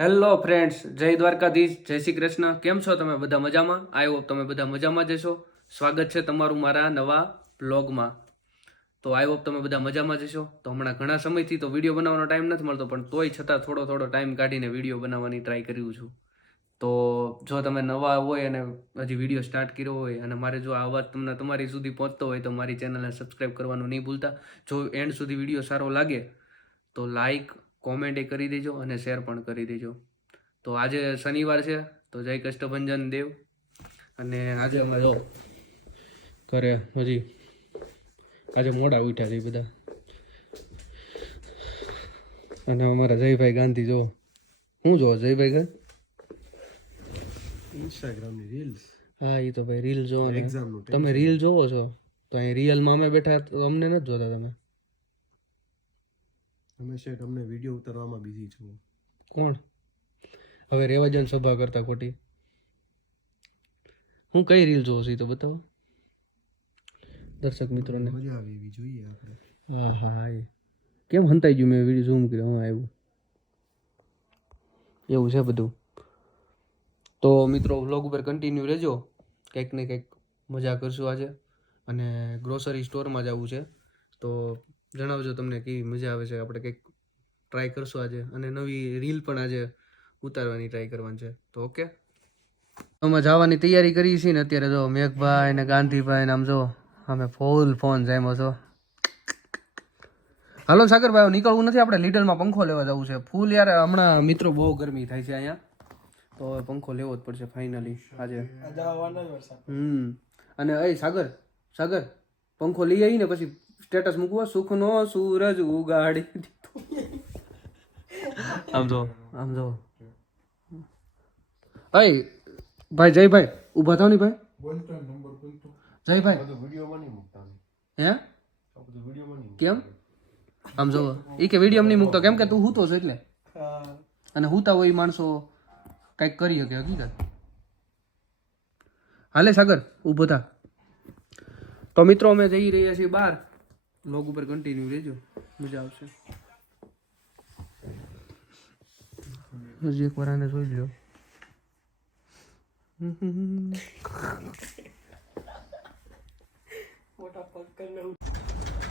Hello friends, જય દ્વારકાધીશ, જય શ્રી કૃષ્ણ. કેમ છો તમે બધા? મજામાં? આઈ હોપ તમે બધા મજામાં જશો. સ્વાગત છે તમારું મારા નવા બ્લોગમાં. તો આઈ હોપ તમે બધા મજામાં જશો. તો હમણાં ઘણા સમયથી તો વિડીયો બનાવવાનો ટાઈમ નથી મળતો, પણ તોય છતાં થોડો ટાઈમ કાઢીને વિડીયો બનાવવાની ટ્રાય કર્યું છું. તો જો તમે નવા હોય અને હજી વિડીયો સ્ટાર્ટ કર્યો હોય અને મારે જો આ અવાજ તમને તમારી સુધી પહોંચતો હોય તો મારી ચેનલને સબસ્ક્રાઈબ કરવાનું નહીં ભૂલતા. જો એન્ડ સુધી વિડીયો સારો લાગે તો લાઈક કોમેન્ટ એ કરી દેજો અને શેર પણ કરી દેજો. તો આજે શનિવાર છે, તો જય કષ્ટભંજન દેવ. અને આજે અમે જો ઘરે હજી આજે મોડા ઉઠ્યા છે બધા. અને અમારા જયભાઈ ગાંધી જો શું જો જયભાઈ ગાંધી ઇન્સ્ટાગ્રામની રીલ્સ. હા, એ તો ભાઈ રીલ જોવો ને. એક્ઝામનું તમે રીલ જોવો છો તો અહીં રિયલમાં અમે બેઠા તો અમને નથી જોતા તમે. તમે શેઠ અમને વિડીયો ઉતારવામાં બિઝી છો. કોણ હવે રેવા જન સભા કરતા ખોટી. હું કઈ રીલ જોઉં છું એ તો બતાવો દર્શક મિત્રોને. મજા આવે એવી જોઈએ આપણે. હા હા, એ કેમ હંતાઈ ગયું? મેં વિડીયો ઝૂમ કર્યો, હું આવ્યું એવું છે બધું. તો મિત્રો વ્લોગ ઉપર કન્ટિન્યુ રહેજો, કંઈક ને કંઈક મજા કરશું આજે. અને ગ્રોસરી સ્ટોરમાં જવું છે, તો જણાવજો તમને કેવી મજા આવે છે. આપણે કંઈક ટ્રાય કરશું આજે, અને નવી રીલ પણ આજે ઉતારવાની ટ્રાય કરવાની છે. તો ઓકે, અમે જવાની તૈયારી કરી છીએ ને અત્યારે. જો મેઘભાઈ ને ગાંધીભાઈ ને આમ જો અમે ફૂલ ફોન જામ્યો છો. હાલો સાગરભાઈ, નીકળવું નથી આપણે? લિટલમાં પંખો લેવા જવું છે ફૂલ યાર. હમણાં મિત્રો બહુ ગરમી થાય છે અહીંયા, તો હવે પંખો લેવો જ પડશે ફાઇનલી આજે. અને એ સાગર પંખો લઈ આવી ને પછી સ્ટેટસ મૂકવો, સુખનો સૂરજ ઉગાડી. આમ જો ભાઈ જયભાઈ ઉભા થાવ ની ભાઈ. જયભાઈ વિડીયોમાં નહીં મૂકતા. હે વિડીયોમાં નહીં. કેમ? આમ જો એ કે વિડીયો નહીં મૂકતો કેમ કે તું હૂતો છો એટલે. અને હૂતા હોય માણસો કંઈક કરી શકે હકીકત. હાલે સાગર ઊભો થા. તો મિત્રો અમે જઈ રહ્યા છીએ બહાર. લોગ ઉપર કન્ટિન્યુ રહેજો, મજા આવશે. હજી એક વાર આને જોઈ લો.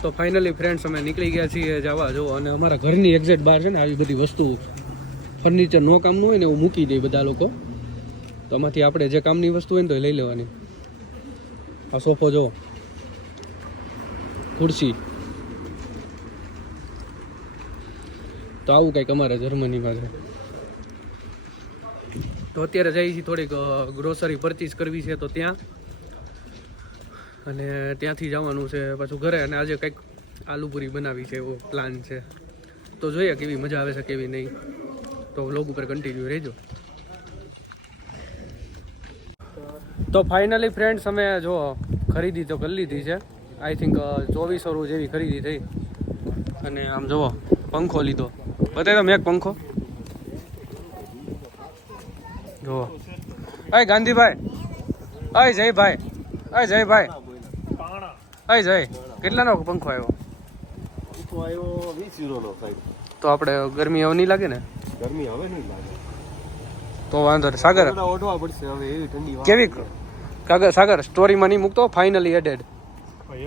તો ફાઇનલી ફ્રેન્ડ્સ અમે નીકળી ગયા છીએ જવા. જો અને અમારા ઘરની એક્ઝેક્ટ બહાર છે ને આવી બધી વસ્તુ ફર્નિચર નો કામનું હોય ને એવું મૂકી દે બધા લોકો. તો આમાંથી આપણે જે કામની વસ્તુ હોય ને તો એ લઈ લેવાની. આ સોફો જો, ખુરશી, તો આવું કંઈક અમારે જર્મનીમાં છે. તો અત્યારે જઈએ છીએ થોડીક ગ્રોસરી પરચેસ કરવી છે તો ત્યાં, અને ત્યાંથી જવાનું છે પાછું ઘરે. અને આજે કંઈક આલુપૂરી બનાવી છે એવો પ્લાન છે, તો જોઈએ કેવી મજા આવે છે કેવી નહીં. તો વ્લોગ ઉપર કન્ટિન્યુ રહેજો. તો ફાઇનલી ફ્રેન્ડ્સ અમે જો ખરીદી તો કરી લીધી છે. આઈ થિંક 2400 રૂ જેવી ખરીદી થઈ. અને આમ જુઓ પંખો લીધો. બતાવી દો મેં એક પંખો જુઓ. અય ગાંધીભાઈ, અય જયભાઈ, અય જય કેટલાનો પંખો આવ્યો? પંખો આવ્યો 20 યુરોનો સાહેબ. તો આપણે ગરમી હવે નહીં લાગે ને? ગરમી હવે નહીં લાગે તો વાંધો નહીં. સાગર ઓઢવા પડશે હવે, એવી ઠંડી કેવી સાગર સ્ટોરીમાં નહીં મૂકતો, ફાઇનલી એડેડ.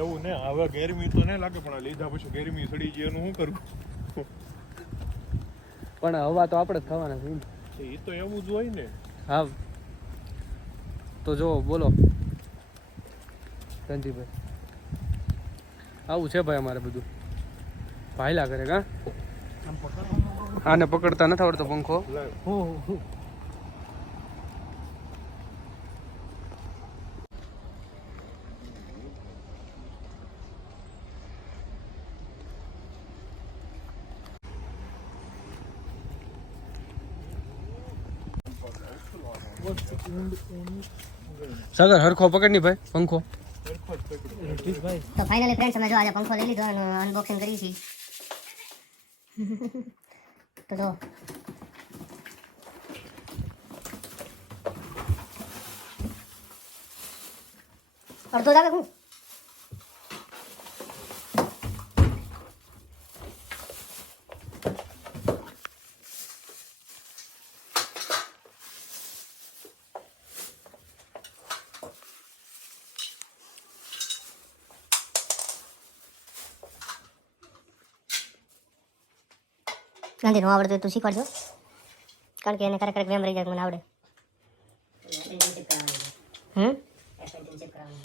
એવું ને હવે ગરમી તો નહીં લાગે, પણ લીધા પછી ગરમી સડી જાય એનું શું કરવું? પણ હવા તો આપણે જ ખાવાના છે ને. એ તો એવું જ હોય ને. હા તો જો બોલો ધનજીભાઈ, આવું છે ભાઈ અમારે બધું. ભાઈલા કરે કા આને પકડતા નથી આવડતો પંખો. સાગર હરખો પકડ ની ભાઈ પંખો. તો ફાઇનલી ફ્રેન્ડ્સ અમે જો આજે પંખો લઈ લીધો અને અનબોક્સિંગ કરી છે. તો જો અડધો જાગે હું ગાંધી નો આવડતું હોય તું શીખવાડજો કારણ કે એને ક્યારેક વેમ રહી જાય કે મને આવડે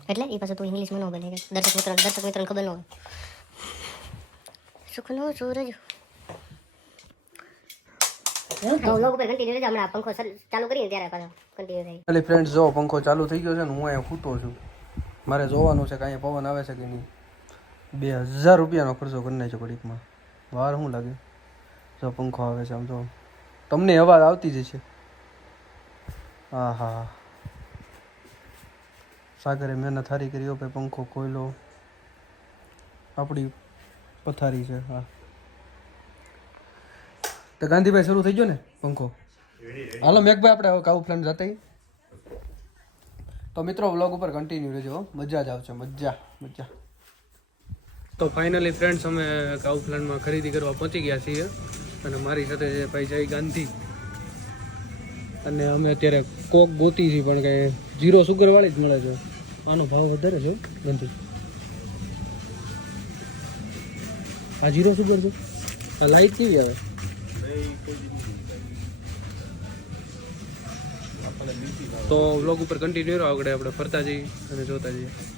એટલે એ પાછું તું ઇંગ્લિશમાં ન બોલે કે દર્શક મિત્રોને ખબર ન હોય સુખનો સૂરજ તો લોક ઉપર કન્ટિન્યુ રહેજો હમણાં પંખો ચાલુ કરીએ ત્યારે પાછો કન્ટિન્યુ થાય એટલે ફ્રેન્ડ્સ જો પંખો ચાલુ થઈ ગયો છે ને હું અહીંયા ફૂટો છું મારે જોવાનું છે કે અહીંયા પવન આવે છે કે નહીં 2000 રૂપિયાનો ખર્ચો કરી નાખ્યો ઘડીકમાં વાર શું લાગે જો પંખો આવે છે આમ જો તમને અવાજ આવતી જ છે હા હા સાગરે મહેનત સારી કરી ભાઈ પંખો કોયલો આપણી પથારી છે હા તો ગાંધીભાઈ શરૂ થઈ ગયો ને પંખો હાલો મેઘભાઈ આપણે હવે કાઉ પ્લાન જતા તો મિત્રો વ્લોગ ઉપર કન્ટિન્યુ રહેજો મજા જ આવશે મજા તો ફાઇનલી ફ્રેન્ડ્સ અમે કાઉ પ્લાનમાં ખરીદી કરવા પહોંચી ગયા છીએ અને મારી સાથે છે ભાઈ જય ગાંધી અને અમે અત્યારે કોક ગોતી છીએ પણ કંઈ 0 સુગર વાળી જ મળે છે આનો ભાવ વધારે છે ગાંધી આ 0 સુગર છે આ લાઈટ કેવી આવે તો વ્લોગ ઉપર કન્ટિન્યુ રહો આગળ આપણે ફરતા જઈએ અને જોતા જઈએ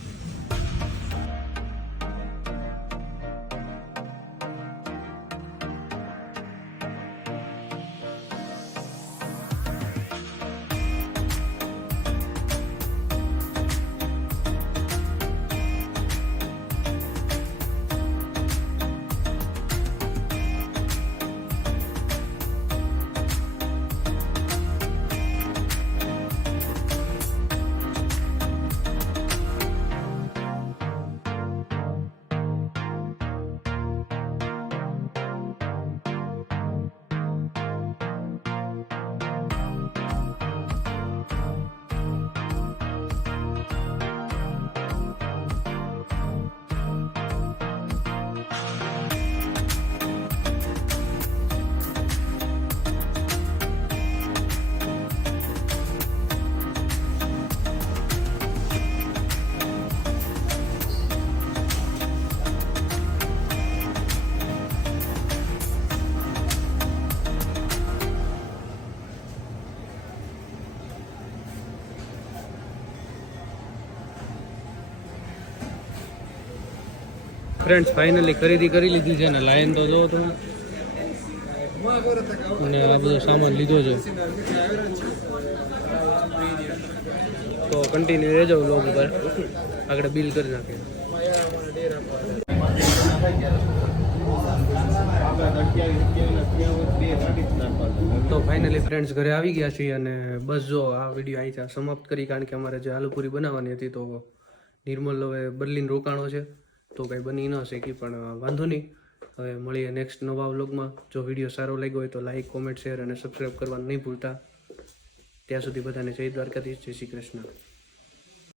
ફ્રેન્ડ્સ ફાઇનલી ખરીદી કરી લીધી છે ને લાઈન તો જો તમે અને આ બધો સામાન લીધો છે તો કન્ટિન્યુ રહેજો વ્લોગ ઉપર આગળ બિલ કરી નાખીએ તો ફાઇનલી ફ્રેન્ડ્સ ઘરે આવી ગયા છીએ અને બસ જો આ વિડીયો અહીં સમાપ્ત કરી કારણ કે અમારે જે આલુપુરી બનાવવાની હતી તો નિર્મલ હવે બદલીને રોકાણો છે તો કંઈ બની ન શકી પણ વાંધો નહીં હવે મળીએ નેક્સ્ટ નવા વ્લોગમાં જો વિડીયો સારો લાગ્યો હોય તો લાઈક કોમેન્ટ શેર અને સબસ્ક્રાઈબ કરવાનું નહીં ભૂલતા ત્યાં સુધી બધાને જય દ્વારકાધીશ જય શ્રી કૃષ્ણ